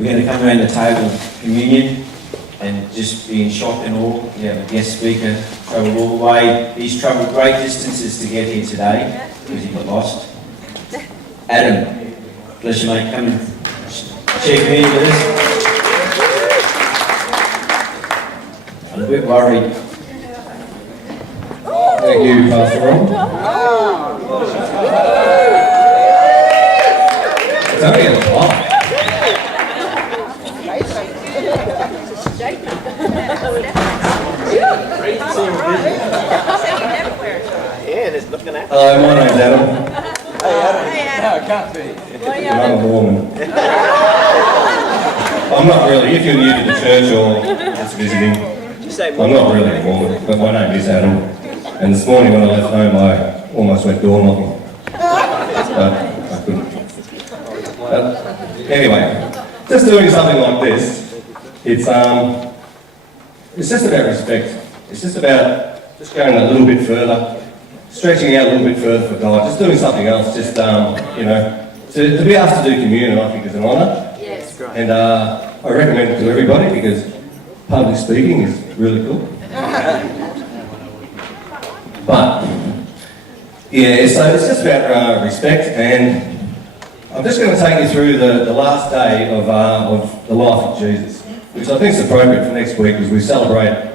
We're going to come around the table of communion and just be in shock and awe. We have a guest speaker, travelled all the way. He's travelled great distances to get here today because he got lost. Adam, bless you mate, come and share communion with us. I'm a bit worried. Thank you, Pastor Ron. It's only a lot. Hello, my name's Adam. Hey, Adam. No, it can't be. I'm a Mormon. I'm not really, if you're new to the church or just visiting, I'm not really a Mormon, but my name is Adam. And this morning when I left home, I almost went door knocking. But I couldn't. Anyway, just doing something like this, it's just about respect. It's just about just going a little bit further, stretching out a little bit further for God, just doing something else, just, you know, to be asked to do communion, I think is an honour. Yes. And I recommend it to everybody because public speaking is really cool. But, yeah, so it's just about respect, and I'm just going to take you through the last day of the life of Jesus, which I think is appropriate for next week as we celebrate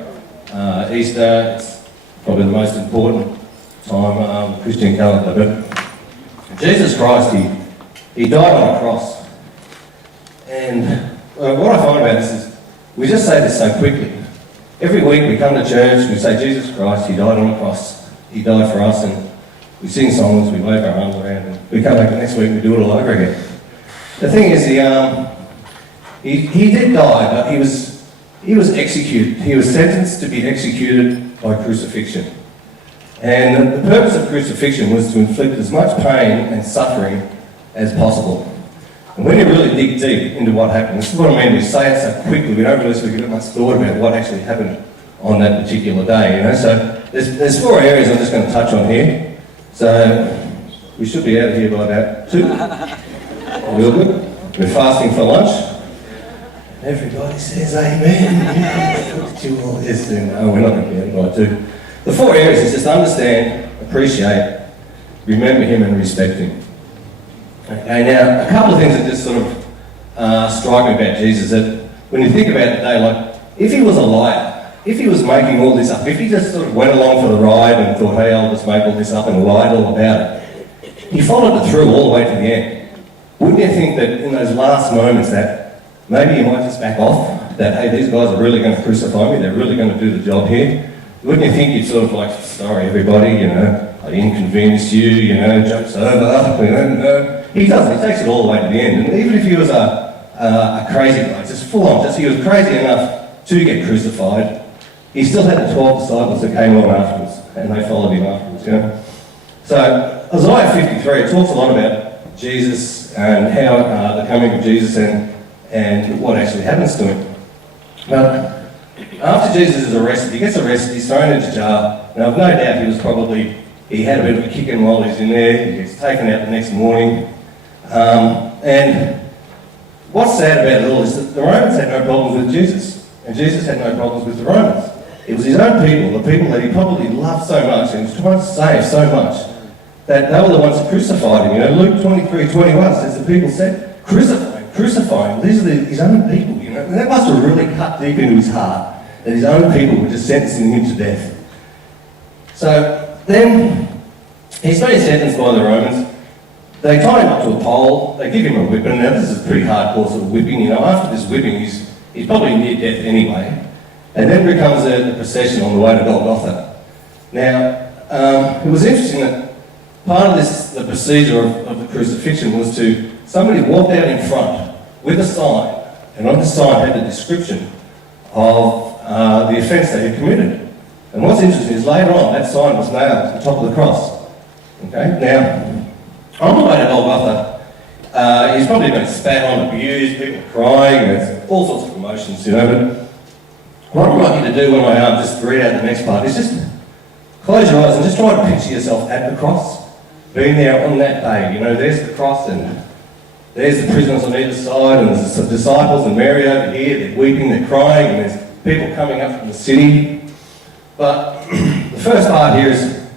Easter. It's probably the most important time in the Christian calendar. But Jesus Christ, he died on a cross. And what I find about this is we just say this so quickly. Every week we come to church, we say, Jesus Christ, he died on the cross. He died for us, and we sing songs, we wave our arms around, and we come back the next week and we do it all over again. The thing is, he did die, but he was executed. He was sentenced to be executed by crucifixion. And the purpose of crucifixion was to inflict as much pain and suffering as possible. And when you really dig deep into what happened, this is what I mean, we say it so quickly, we don't really give it much thought about what actually happened on that particular day, you know. So there's 4 areas I'm just going to touch on here. So we should be out of here by about 2. Real good. We're fasting for lunch. Everybody says amen. Yes, no, we're not going to be out by 2. The 4 areas is just understand, appreciate, remember him and respect him. Okay, now a couple of things that just sort of strike me about Jesus, that when you think about it today, like if he was a liar, if he was making all this up, if he just sort of went along for the ride and thought, hey, I'll just make all this up and lied all about it, he followed it through all the way to the end. Wouldn't you think that in those last moments that maybe you might just back off, that hey, these guys are really going to crucify me, they're really going to do the job here? Wouldn't you think you'd sort of like, sorry everybody, you know, I inconvenienced you, you know, joke's over, you know. He doesn't, he takes it all the way to the end. And even if he was a crazy guy, just full on, just he was crazy enough to get crucified, he still had the 12 disciples that came along afterwards, and they followed him afterwards, you know. So, Isaiah 53, it talks a lot about Jesus and how the coming of Jesus and what actually happens to him. But after Jesus is arrested, he gets arrested, he's thrown into jail. Now, I've no doubt he had a bit of a kick in while he's in there, he gets taken out the next morning. And what's sad about it all is that the Romans had no problems with Jesus, and Jesus had no problems with the Romans. It was his own people, the people that he probably loved so much and was trying to save so much, that they were the ones that crucified him. You know, Luke 23:21 says the people said, crucify him. These are his own people, you know. And that must have really cut deep into his heart, that his own people were just sentencing him to death. So then, he's been sentenced by the Romans. They tie him up to a pole, they give him a whipping. Now this is a pretty hardcore sort of whipping, you know. After this whipping, he's probably near death anyway. And then becomes the procession on the way to Golgotha. Now, it was interesting that part of the procedure of the crucifixion was somebody walked out in front with a sign, and on the sign had the description of the offence they had committed. And what's interesting is later on, that sign was nailed to the top of the cross. Okay, now, on the way to Golgotha, he's probably been spat on, abused, people crying, there's all sorts of emotions, you know. But what I'd like you to do when I just read out the next part is just close your eyes and just try to picture yourself at the cross, being there on that day. You know, there's the cross, and There's the prisoners on either side, and there's the disciples and Mary over here. They're weeping, they're crying, and there's people coming up from the city. But the first part here is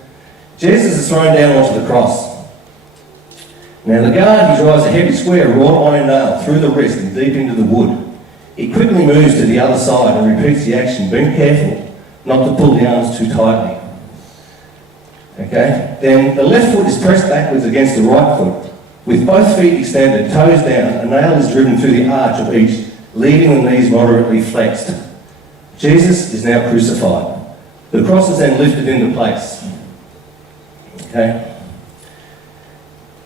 Jesus is thrown down onto the cross. Now the guard, he drives a heavy square wrought iron nail through the wrist and deep into the wood. He quickly moves to the other side and repeats the action, being careful not to pull the arms too tightly. Okay? Then the left foot is pressed backwards against the right foot. With both feet extended, toes down, a nail is driven through the arch of each, leaving the knees moderately flexed. Jesus is now crucified. The cross is then lifted into place. Okay?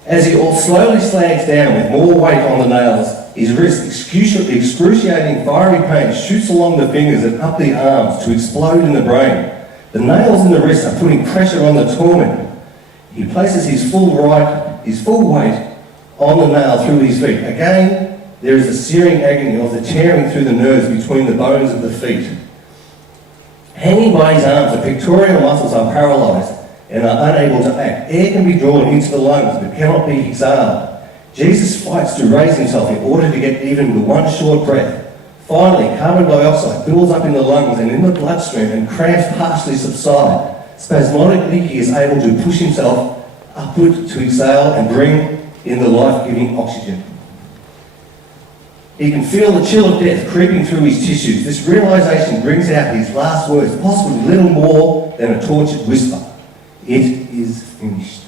As he all slowly slags down with more weight on the nails, his wrist, excruciating fiery pain shoots along the fingers and up the arms to explode in the brain. The nails in the wrist are putting pressure on the torment. He places his full weight on the nail through his feet. Again, there is a searing agony of the tearing through the nerves between the bones of the feet. Hanging by his arms, the pectoral muscles are paralysed and are unable to act. Air can be drawn into the lungs but cannot be exhaled. Jesus fights to raise himself in order to get even with one short breath. Finally, carbon dioxide builds up in the lungs and in the bloodstream, and cramps partially subside. Spasmodically, he is able to push himself upward to exhale and bring in the life-giving oxygen. He can feel the chill of death creeping through his tissues. This realisation brings out his last words, possibly little more than a tortured whisper. It is finished.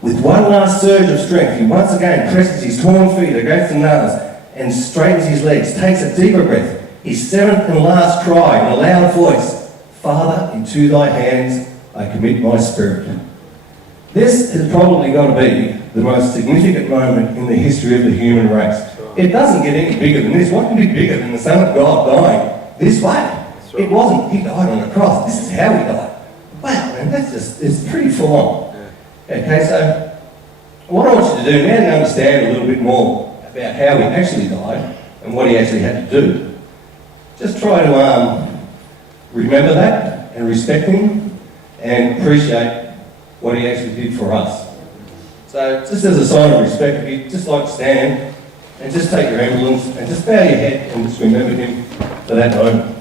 With one last surge of strength, he once again presses his torn feet against the nails and straightens his legs, takes a deeper breath. His seventh and last cry in a loud voice, Father, into thy hands I commit my spirit. This has probably got to be the most significant moment in the history of the human race. It doesn't get any bigger than this. What can be bigger than the Son of God dying this way? It wasn't, he died on the cross. This is how he died. Wow, man, that's just, it's pretty full on. Okay, so what I want you to do, now that you understand a little bit more about how he actually died and what he actually had to do, just try to remember that and respect him and appreciate what he actually did for us. So just as a sign of respect, if you'd just like to stand and just take your emblems and just bow your head and just remember him for that moment.